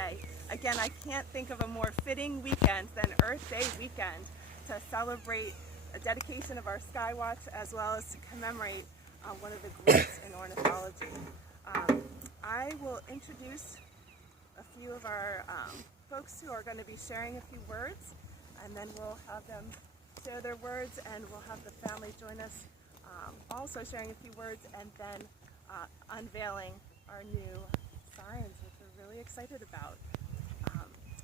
today. Again, I can't think of a more fitting weekend than Earth Day weekend to celebrate a dedication of our Skywatch as well as to commemorate one of the greats in ornithology. I will introduce a few of our folks who are going to be sharing a few words, and then we'll have them share their words, and we'll have the family join us also sharing a few words, and then unveiling our new signs, which we're really excited about.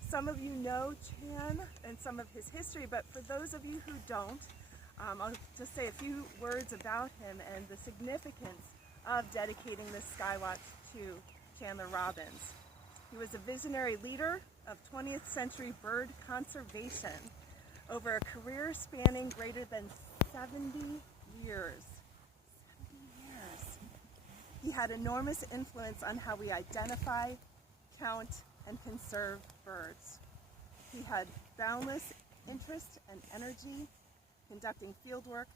Some of you know Chan and some of his history, but for those of you who don't, I'll just say a few words about him and the significance of dedicating this Skywatch to Chandler Robbins. He was a visionary leader of 20th century bird conservation over a career spanning greater than 70 years. 70 years. He had enormous influence on how we identify, count, and conserve birds. He had boundless interest and energy conducting field work,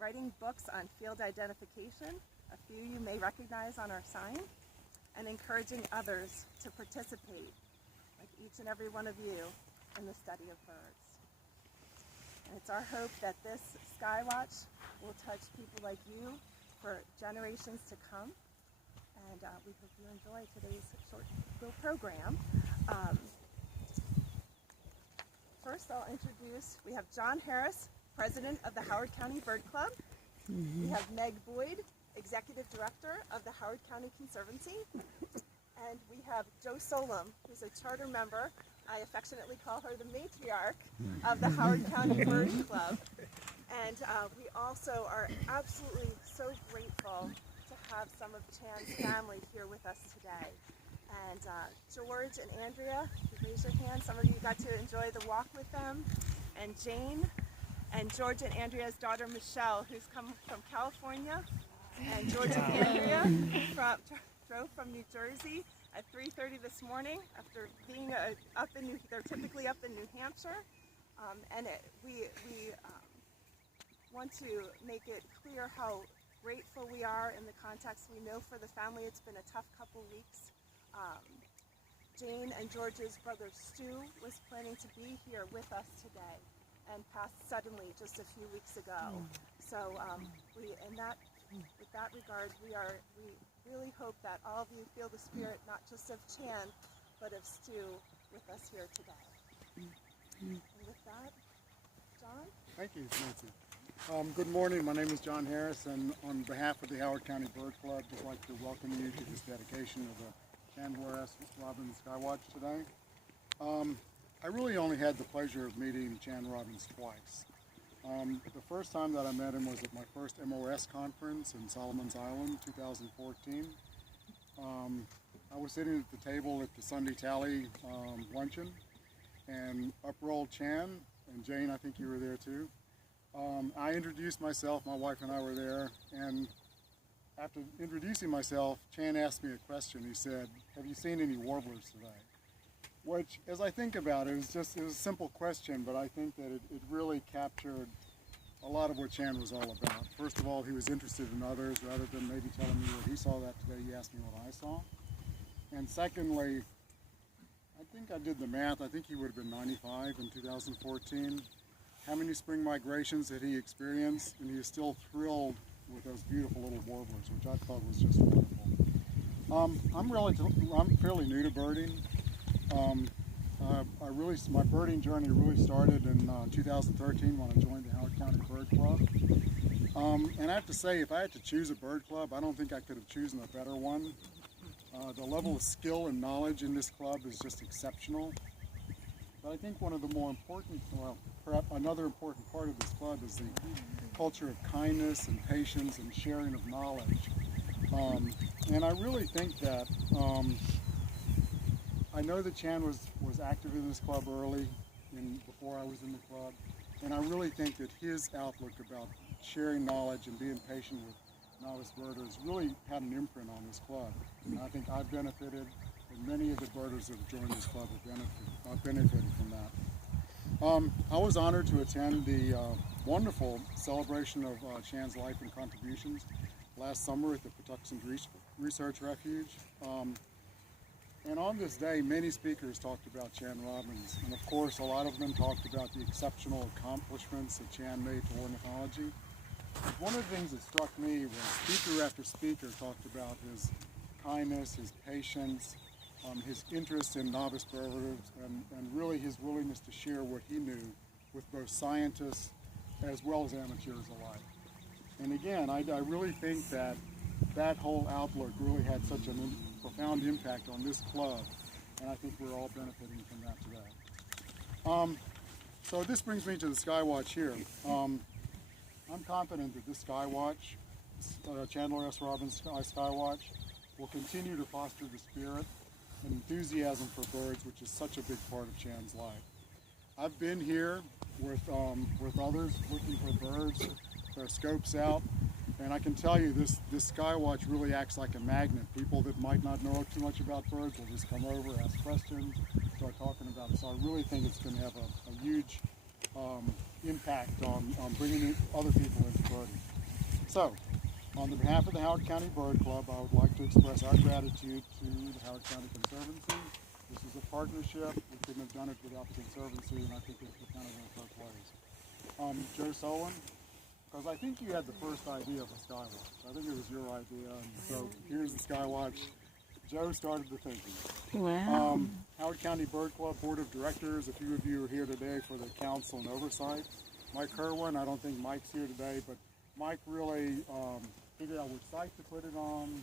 writing books on field identification, a few you may recognize on our sign, and encouraging others to participate, like each and every one of you, in the study of birds. And it's our hope that this Skywatch will touch people like you for generations to come. And we hope you enjoy today's short little program. First, I'll introduce, we have John Harris, President of the Howard County Bird Club. We have Meg Boyd, Executive Director of the Howard County Conservancy. And we have Joe Solem, who's a charter member. I affectionately call her the matriarch of the Howard County Bird Club. And we also are absolutely so grateful to have some of Chan's family here with us today. And George and Andrea, raise your hand. Some of you got to enjoy the walk with them. And Jane, and George and Andrea's daughter Michelle, who's come from California. And George and Andrea drove from New Jersey at 3:30 this morning after being they're typically up in New Hampshire. We want to make it clear how grateful we are in the context. We know for the family it's been a tough couple weeks. Jane and George's brother Stu was planning to be here with us today and passed suddenly just a few weeks ago. So with that regard, we really hope that all of you feel the spirit not just of Chan, but of Stu with us here today. And with that, John? Thank you, Nancy. Good morning. My name is John Harris, and on behalf of the Howard County Bird Club, I'd like to welcome you to this dedication of the Chandler Robbins Skywatch today. I really only had the pleasure of meeting Chan Robbins twice. The first time that I met him was at my first MOS conference in Solomon's Island, 2014. I was sitting at the table at the Sunday Tally luncheon, and up rolled Chan, and Jane, I think you were there too. I introduced myself, my wife and I were there, and after introducing myself, Chan asked me a question. He said, "Have you seen any warblers today?" Which, as I think about it, it was a simple question, but I think that it really captured a lot of what Chan was all about. First of all, he was interested in others rather than maybe telling me what he saw that today. He asked me what I saw. And secondly, I think I did the math. I think he would have been 95 in 2014. How many spring migrations had he experienced? And he is still thrilled with those beautiful little warblers, which I thought was just wonderful. I'm fairly new to birding. My birding journey really started in 2013 when I joined the Howard County Bird Club. And I have to say, if I had to choose a bird club, I don't think I could have chosen a better one. The level of skill and knowledge in this club is just exceptional. But I think one of the more important, perhaps another important part of this club is the culture of kindness and patience and sharing of knowledge. And I really think that I know that Chan was active in this club early, before I was in the club, and I really think that his outlook about sharing knowledge and being patient with novice birders really had an imprint on this club. And I think I've benefited, and many of the birders that have joined this club have benefited from that. I was honored to attend the wonderful celebration of Chan's life and contributions last summer at the Patuxent Research Refuge. And on this day, many speakers talked about Chan Robbins, and of course, a lot of them talked about the exceptional accomplishments that Chan made to ornithology. But one of the things that struck me was speaker after speaker talked about his kindness, his patience, his interest in novice birds, and really his willingness to share what he knew with both scientists as well as amateurs alike. And again, I really think that that whole outlook really had such a profound impact on this club, and I think we're all benefiting from that today. So this brings me to the Skywatch here. I'm confident that this Skywatch, Chandler S. Robbins Skywatch, will continue to foster the spirit and enthusiasm for birds, which is such a big part of Chan's life. I've been here with others looking for birds, their scopes out, and I can tell you this Skywatch really acts like a magnet. People that might not know too much about birds will just come over, ask questions, start talking about it. So I really think it's going to have a huge impact on bringing other people into birding. So, on the behalf of the Howard County Bird Club, I would like to express our gratitude to the Howard County Conservancy. This is a partnership. We couldn't have done it without the Conservancy, and I think it kind of went both ways. Joe Solon, because I think you had the first idea of the Skywatch. I think it was your idea, and so here's the Skywatch. Joe started the thinking. Wow. Howard County Bird Club Board of Directors, a few of you are here today for the council and oversight. Mike Kerwin, I don't think Mike's here today, but Mike really figured out which site to put it on,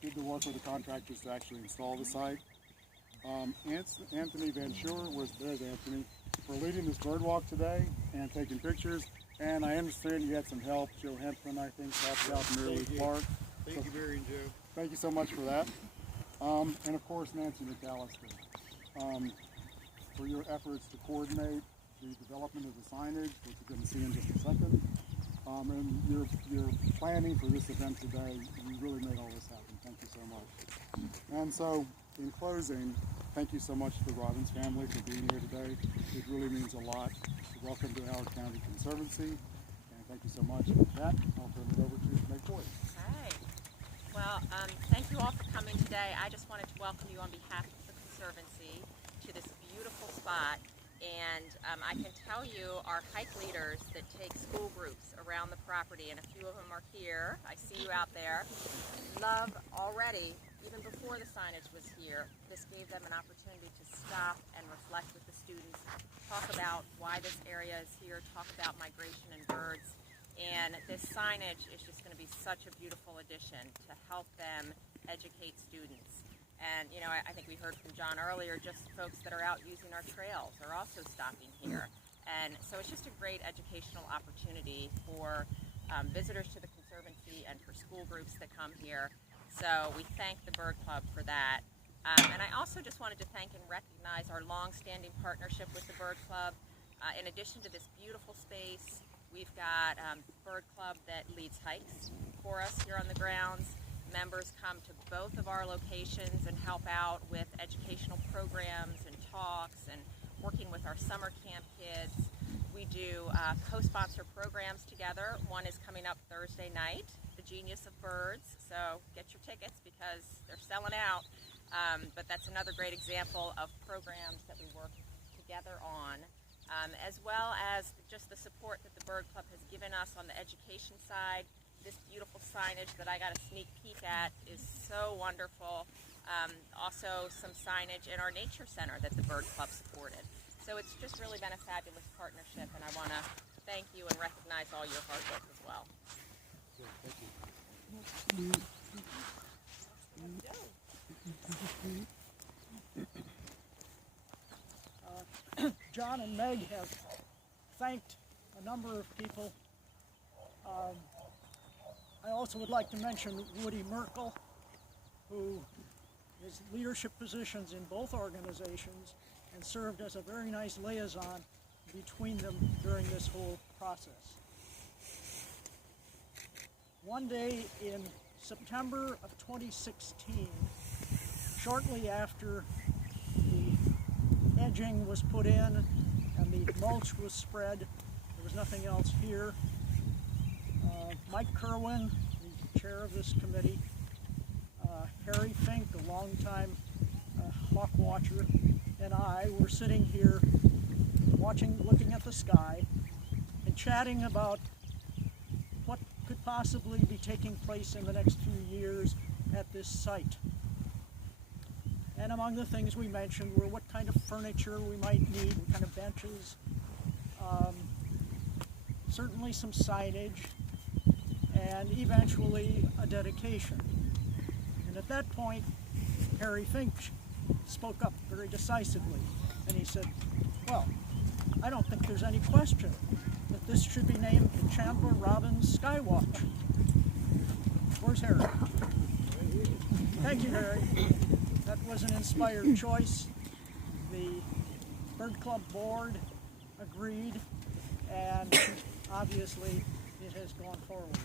did the work with the contractors to actually install the site. Anthony Van Schuer was, there's Anthony, for leading this bird walk today and taking pictures. And I understand you had some help. Joe Hempman, I think, helped out in Mary Lee Park. Thank you, Barry and Joe. Thank you so much for that. And of course, Nancy McAllister, for your efforts to coordinate the development of the signage, which you're going to see in just a second. And your planning for this event today, you really made all this happen. Thank you so much. And so, in closing, thank you so much to the Robbins family for being here today. It really means a lot. Welcome to Howard County Conservancy, and thank you so much. With that, I'll turn it over to Meg Boyd. Hi. Well, thank you all for coming today. I just wanted to welcome you on behalf of the Conservancy to this beautiful spot. And I can tell you our hike leaders that take school groups around the property, and a few of them are here. I see you out there. Love already, even before the signage was here, this gave them an opportunity to stop and reflect with the students, talk about why this area is here, talk about migration and birds. And this signage is just going to be such a beautiful addition to help them educate students. And, you know, I think we heard from John earlier, just folks that are out using our trails are also stopping here. And so it's just a great educational opportunity for visitors to the Conservancy and for school groups that come here. So we thank the Bird Club for that. And I also just wanted to thank and recognize our long-standing partnership with the Bird Club. In addition to this beautiful space, we've got Bird Club that leads hikes for us here on the grounds. Members come to both of our locations and help out with educational programs and talks and working with our summer camp kids. We do co-sponsor programs together. One is coming up Thursday night, The Genius of Birds. So get your tickets because they're selling out. But that's another great example of programs that we work together on. As well as just the support that the Bird Club has given us on the education side. This beautiful signage that I got a sneak peek at is so wonderful. Also some signage in our nature center that the Bird Club supported. So it's just really been a fabulous partnership, and I want to thank you and recognize all your hard work as well. John and Meg have thanked a number of people. I also would like to mention Woody Merkel, who has leadership positions in both organizations and served as a very nice liaison between them during this whole process. One day in September of 2016, shortly after the edging was put in and the mulch was spread, there was nothing else here. Mike Kerwin, the chair of this committee, Harry Fink, a longtime clock watcher, and I were sitting here looking at the sky and chatting about what could possibly be taking place in the next few years at this site. And among the things we mentioned were what kind of furniture we might need, what kind of benches, certainly some signage, and eventually a dedication. And at that point, Harry Finch spoke up very decisively, and he said, well, I don't think there's any question that this should be named the Chandler Robbins Skywatch. Where's Harry? Thank you, Harry. That was an inspired choice. The Bird Club board agreed, and obviously it has gone forward.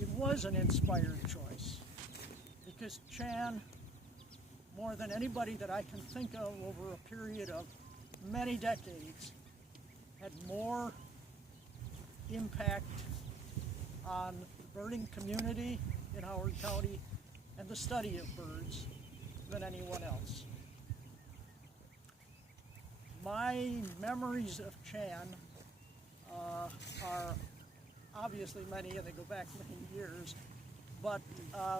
It was an inspired choice because Chan, more than anybody that I can think of over a period of many decades, had more impact on the birding community in Howard County and the study of birds than anyone else. My memories of Chan are obviously many, and they go back many years, but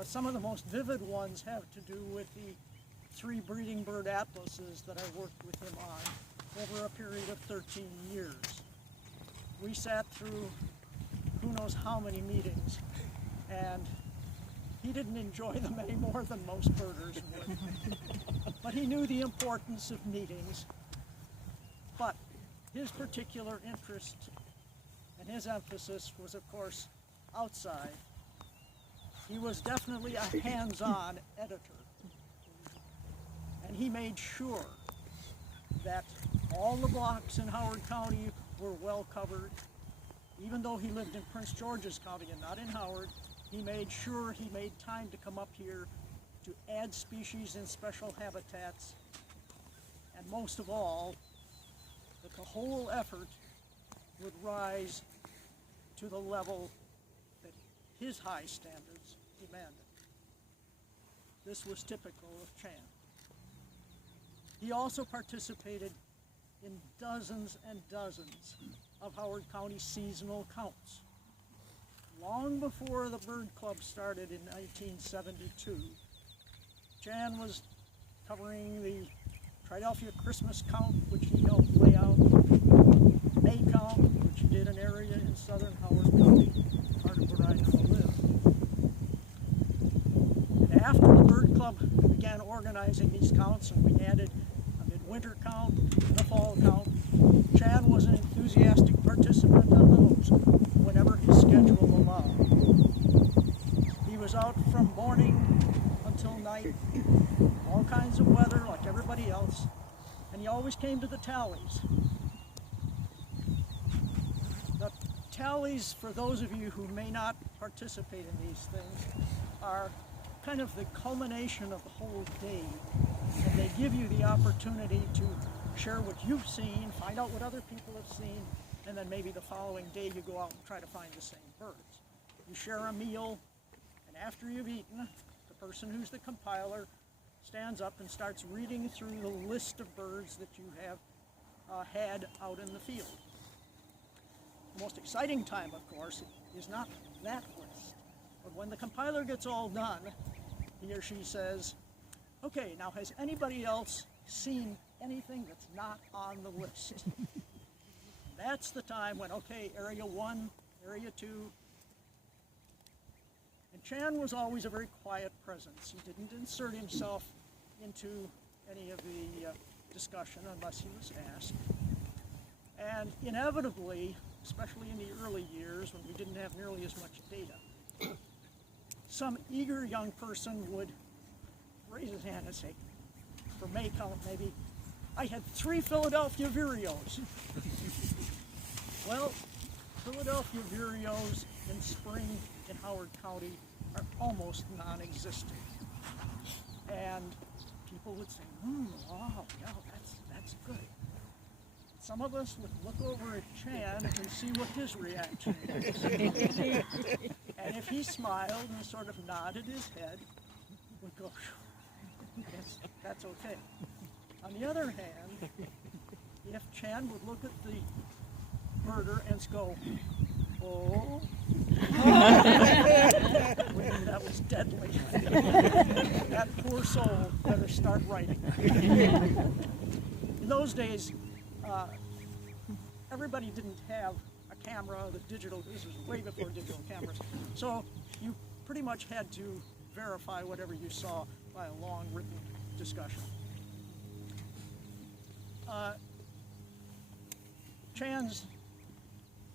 some of the most vivid ones have to do with the 3 breeding bird atlases that I worked with him on over a period of 13 years. We sat through who knows how many meetings, and he didn't enjoy them any more than most birders would. But he knew the importance of meetings. But his particular interest and his emphasis was, of course, outside. He was definitely a hands-on editor. And he made sure that all the blocks in Howard County were well covered. Even though he lived in Prince George's County and not in Howard, he made sure he made time to come up here to add species in special habitats, and most of all, that the whole effort would rise to the level that his high standards demanded. This was typical of Chan. He also participated in dozens and dozens of Howard County seasonal counts. Long before the Bird Club started in 1972, Chan was covering the Philadelphia Christmas count, which he helped lay out, May count, which he did an area in southern Howard County, part of where I now live. And after the Bird Club began organizing these counts, and we added a midwinter count and a fall count, Chan was an enthusiastic participant on those whenever his schedule allowed. He was out from morning until night, all kinds of weather like everybody else, and he always came to the tallies. The tallies, for those of you who may not participate in these things, are kind of the culmination of the whole day, and they give you the opportunity to share what you've seen, find out what other people have seen, and then maybe the following day you go out and try to find the same birds. You share a meal, and after you've eaten, the person who's the compiler stands up and starts reading through the list of birds that you have had out in the field. The most exciting time, of course, is not that list, but when the compiler gets all done, he or she says, okay, now has anybody else seen anything that's not on the list? That's the time when, okay, area 1, area 2. And Chan was always a very quiet presence. He didn't insert himself into any of the discussion unless he was asked. And inevitably, especially in the early years when we didn't have nearly as much data, some eager young person would raise his hand and say, for May count maybe, I had 3 Philadelphia vireos. Well, Philadelphia vireos in spring in Howard County are almost non-existent. And people would say, wow, yeah, that's good. Some of us would look over at Chan and see what his reaction is. And if he smiled and sort of nodded his head, we'd go, That's okay. On the other hand, if Chan would look at the birder and go, oh, that was deadly. That poor soul better start writing. In those days, everybody didn't have a camera, this was way before digital cameras. So you pretty much had to verify whatever you saw by a long written discussion. Chan's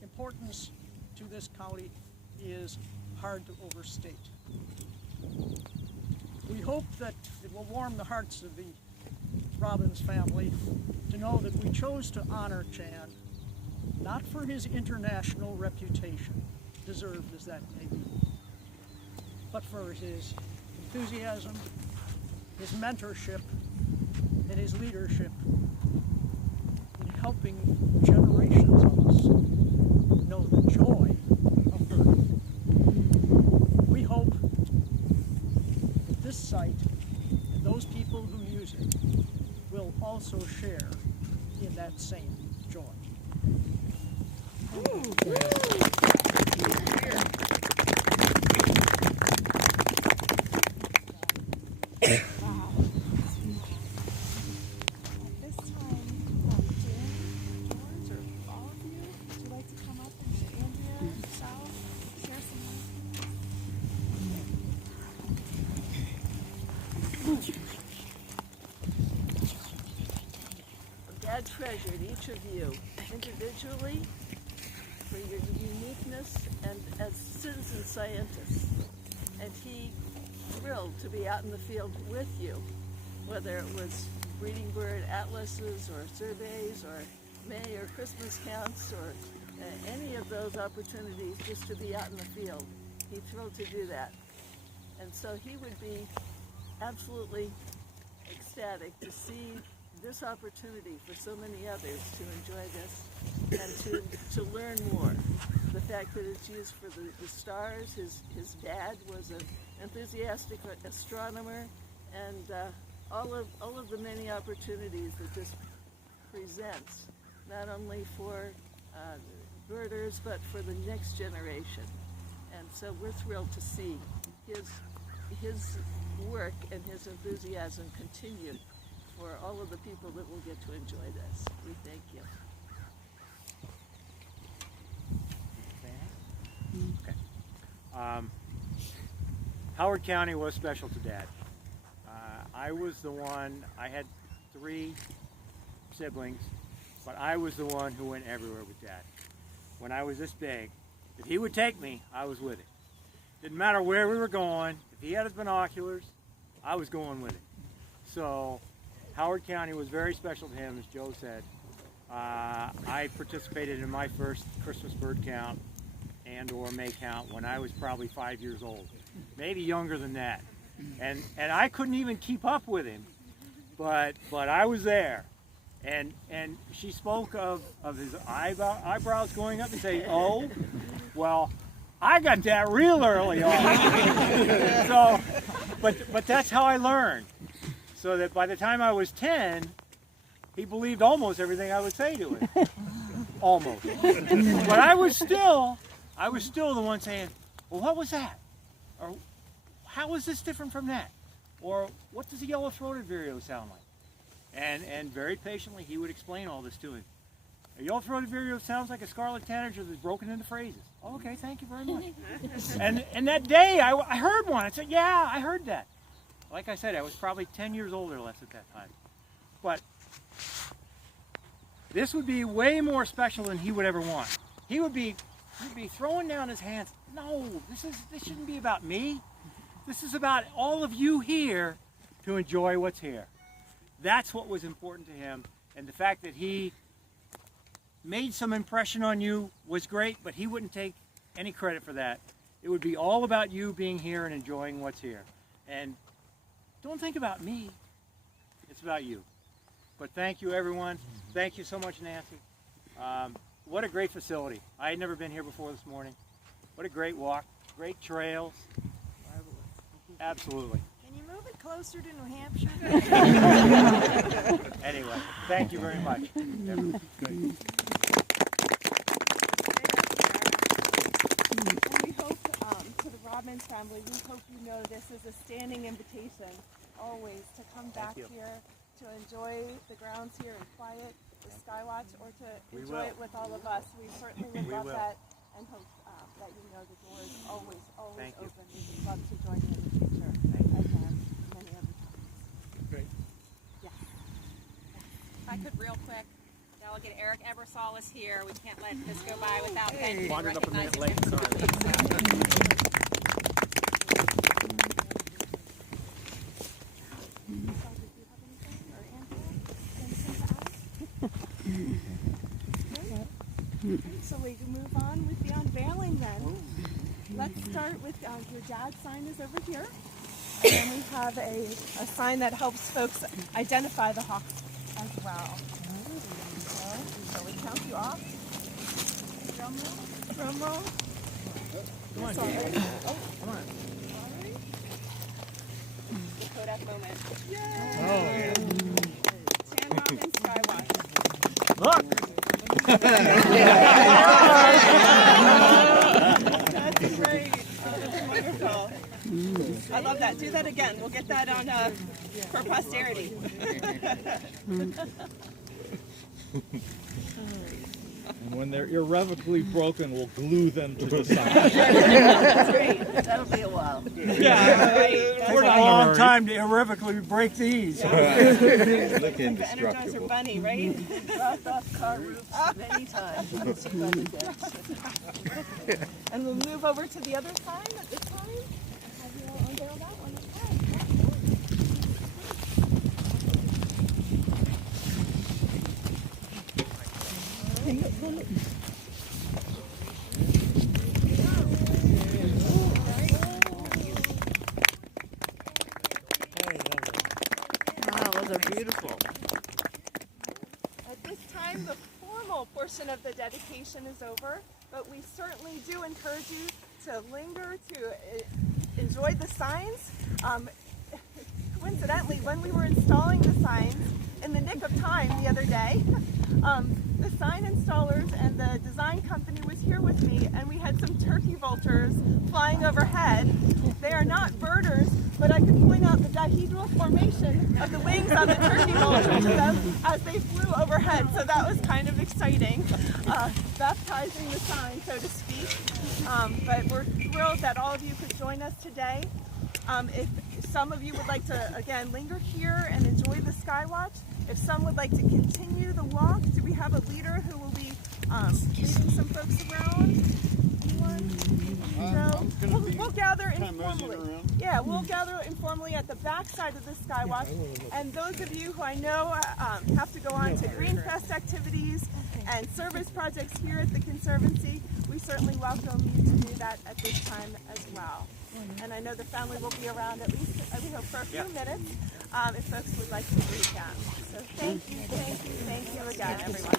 importance to this county is hard to overstate. We hope that it will warm the hearts of the Robbins family to know that we chose to honor Chan, not for his international reputation, deserved as that may be, but for his enthusiasm, his mentorship, and his leadership in helping generations of us know the joy of birth. We hope that this site and those people who use it will also share in that same joy. Dad treasured each of you individually for your uniqueness and as citizen scientists. And he thrilled to be out in the field with you, whether it was breeding bird atlases or surveys or May or Christmas counts or any of those opportunities just to be out in the field. He thrilled to do that. And so he would be absolutely ecstatic to see this opportunity for so many others to enjoy this and to learn more. The fact that it's used for the stars, his dad was an enthusiastic astronomer, and all of the many opportunities that this presents, not only for birders, but for the next generation. And so we're thrilled to see his work and his enthusiasm continue for all of the people that will get to enjoy this. We thank you. Okay. Howard County was special to Dad. I was the one, I had 3 siblings, but I was the one who went everywhere with Dad. When I was this big, if he would take me, I was with it. Didn't matter where we were going, if he had his binoculars, I was going with it. So Howard County was very special to him, as Joe said. I participated in my first Christmas bird count and or May count when I was probably 5 years old, maybe younger than that. And I couldn't even keep up with him, but I was there. And she spoke of his eyebrows going up and saying, oh, well, I got that real early on. So, but that's how I learned. So that by the time I was 10, he believed almost everything I would say to him. Almost. But I was still the one saying, well, what was that? Or how is this different from that? Or what does a yellow-throated vireo sound like? And very patiently he would explain all this to him. A yellow-throated vireo sounds like a scarlet tanager that's broken into phrases. Oh, okay, thank you very much. And that day I heard one. I said, yeah, I heard that. Like I said, I was probably 10 years old or less at that time. But this would be way more special than he would ever want. He'd be throwing down his hands. No, this shouldn't be about me. This is about all of you here to enjoy what's here. That's what was important to him, and the fact that he made some impression on you was great, but he wouldn't take any credit for that. It would be all about you being here and enjoying what's here. And don't think about me. It's about you. But thank you, everyone. Thank you so much, Nancy. What a great facility. I had never been here before this morning. What a great walk. Great trails. Absolutely. Can you move it closer to New Hampshire? Anyway, thank you very much. And we hope, to the Robbins family, we hope you know this is a standing invitation always to come back you. here, to enjoy the grounds here in quiet, the Skywatch, or to We enjoy will. it with all of us. We certainly would We love will. that, and hope that you know the door is always Thank you. open. We would love to join you in the future, Thank you. again, many other times. Great. Yes. If I could real quick, Delegate Eric Ebersol is here. We can't let this go by without thanking and Wandered up a minute recognizing late, him. sorry. So we can move on with the unveiling then. Let's start with your dad's sign is over here. And then we have a sign that helps folks identify the hawks as well. So we count you off. Drum roll. Drum roll. Come on, Sorry. Dave. Come on. Sorry. The Kodak moment. Oh, Yay! yeah. Chandler Robbins, Skywatch. Look! That's great. That's wonderful. I love that. Do that again. We'll get that on for posterity. And when they're irrevocably broken, we'll glue them to the sign. That's great. That'll be a while. We're a long time to irrevocably break these. The Energizer Bunny, right? Dropped off car roofs many times. You can see by the decks. And we'll move over to the other side at this time. And have you all unveil that one. Wow, those are beautiful. At this time, the formal portion of the dedication is over, but we certainly do encourage you to linger, to enjoy the signs. Coincidentally, when we were installing the signs, in the nick of time the other day, the sign installers and the design company was here with me, and we had some turkey vultures flying overhead. They are not birders, but I could point out the dihedral formation of the wings on the turkey vultures as they flew overhead, so that was kind of exciting, baptizing the sign, so to speak. But we're thrilled that all of you could join us today. If some of you would like to, again, linger here and enjoy the Skywatch, if some would like to continue the walk, do we have a leader who will be leading some folks around? Anyone? No? We'll gather informally. Yeah, we'll gather informally at the back side of the Skywatch. And those of you who I know have to go on to Greenfest activities and service projects here at the Conservancy, we certainly welcome you to do that at this time as well. And I know the family will be around at least, we hope, for a few minutes if folks would like to recap. So thank you again, everyone.